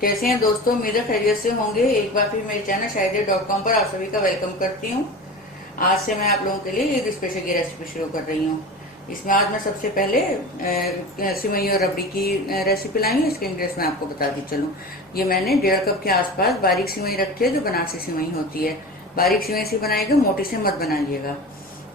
कैसे हैं दोस्तों, उम्मीद है खैरियत से होंगे। एक बार फिर मेरे चैनल शायद.com पर आप सभी का वेलकम करती हूँ। आज से मैं आप लोगों के लिए ईद स्पेशल की रेसिपी शुरू कर रही हूँ। इसमें आज मैं सबसे पहले सिवई और रबड़ी की रेसिपी लाई हूँ। इसके इंग्रेडिएंट्स मैं आपको बताती चलूँ। ये मैंने 1.5 कप के आसपास बारीक सिवई रखी है, जो बनारसी सिवई होती है। बारीक सिवई से बनाइएगा, मोटी से मत बनाइएगा।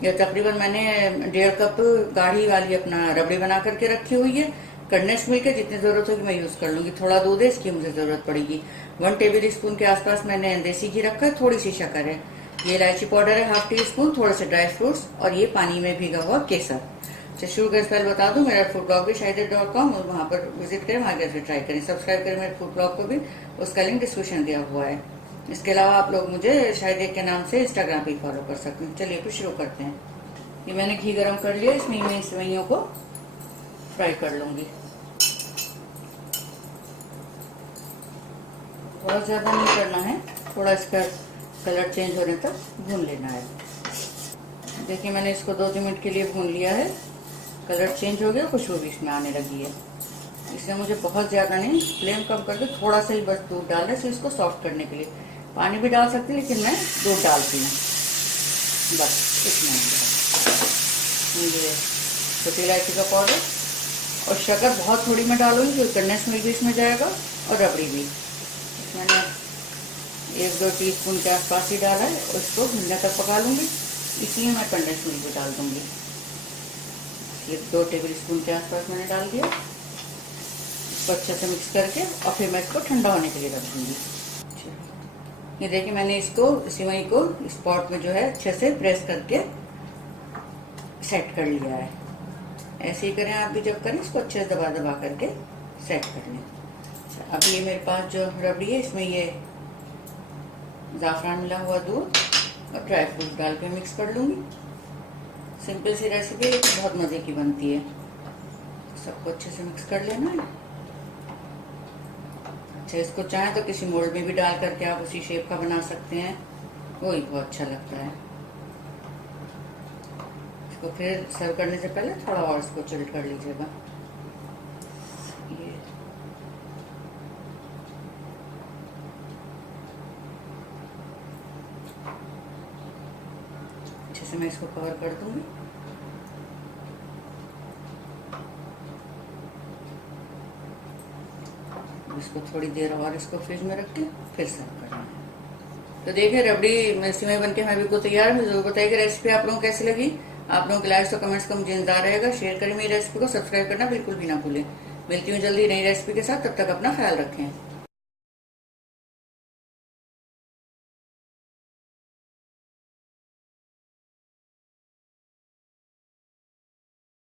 यह तकरीबन मैंने 1.5 कप गाढ़ी वाली अपना रबड़ी बना करके रखी हुई है। कंडेंस मिल्क है, जितनी जरूरत होगी मैं यूज कर लूंगी। थोड़ा दूध है, इसकी मुझे जरूरत पड़ेगी। 1 टेबल स्पून के आसपास मैंने देसी घी रखा है, थोड़ी सी शक्कर है। ये इलायची पाउडर है ½ टी स्पून, थोड़े से ड्राई फ्रूट्स और ये पानी में भीगा हुआ केसर। शुरू कर पहले बता दूं, मेरा फूड ब्लॉग भी शायद.com, और वहां पर विजिट करें, वहां कैसे ट्राई करें। सब्सक्राइब करें मेरे फूड ब्लॉग को भी, उसका लिंक डिस्क्रिप्शन दिया हुआ है। इसके अलावा आप लोग मुझे शायद के नाम से इंस्टाग्राम पे फॉलो कर सकते हैं। चलिए फिर शुरू करते हैं। ये मैंने घी गरम कर लिया, इसमें मैं सेवइयों को फ्राई कर लूंगी। बहुत ज्यादा नहीं करना है, थोड़ा इसका कलर चेंज होने तक भून लेना है। देखिए मैंने इसको 2-3 मिनट के लिए भून लिया है। कलर चेंज हो गया, खुशबू भी इसमें आने लगी है। इसमें मुझे बहुत ज्यादा नहीं, फ्लेम कम करके थोड़ा सा ही बस दूध डालना है, इसको सॉफ्ट करने के लिए। पानी भी डाल सकती है, लेकिन मैं दूध डालती हूँ। बस इतना ये छोटी इलायची का पाउडर और शक्कर बहुत थोड़ी मैं डालूंगी, क्योंकि कंडेंस मिल्क भी इसमें जाएगा और रबड़ी भी। मैंने 1-2 टीस्पून के आसपास ही डाला है, उसको भुनने तक पका लूंगी, इसलिए मैं कंडेंस मिल्क भी डाल दूंगी। 2 टेबल स्पून के आसपास मैंने डाल दिया। इसको अच्छे से मिक्स करके और फिर मैं इसको ठंडा होने के लिए रख दूंगी। ये देखिए मैंने इसको सिवई को इस पॉट में जो है अच्छे से प्रेस करके सेट कर लिया है। ऐसे ही करें आप भी, जब करें इसको अच्छे से दबा दबा करके सेट कर लें। अब ये मेरे पास जो रबड़ी है, इसमें ये ज़ाफ़रान मिला हुआ दूध और ड्राई फ्रूट डाल के मिक्स कर लूँगी। सिंपल सी रेसिपी है, बहुत मज़े की बनती है। सबको अच्छे से मिक्स कर लेना है। अच्छा, इसको चाहे तो किसी मोल्ड में भी डाल करके आप उसी शेप का बना सकते हैं, वो ही बहुत अच्छा लगता है। इसको फिर सर्व करने से पहले थोड़ा और इसको चिल्ड कर लीजिएगा। ये अच्छे से मैं इसको कवर कर दूंगी। इसको थोड़ी देर और इसको फ्रिज में रख के फिर सर्व करना है। तो देखिए रबड़ी सिवई बनके हमें बिल्कुल तैयार है। जरूर बताइए रेसिपी आप लोगों को कैसी लगी। आप लोगों के लाइक्स और कमेंट्स का मुझे इंतजार रहेगा। शेयर करें मेरी रेसिपी को, सब्सक्राइब करना बिल्कुल भी ना भूलें। मिलती हूँ जल्दी नई रेसिपी के साथ, तब तक अपना ख्याल रखें।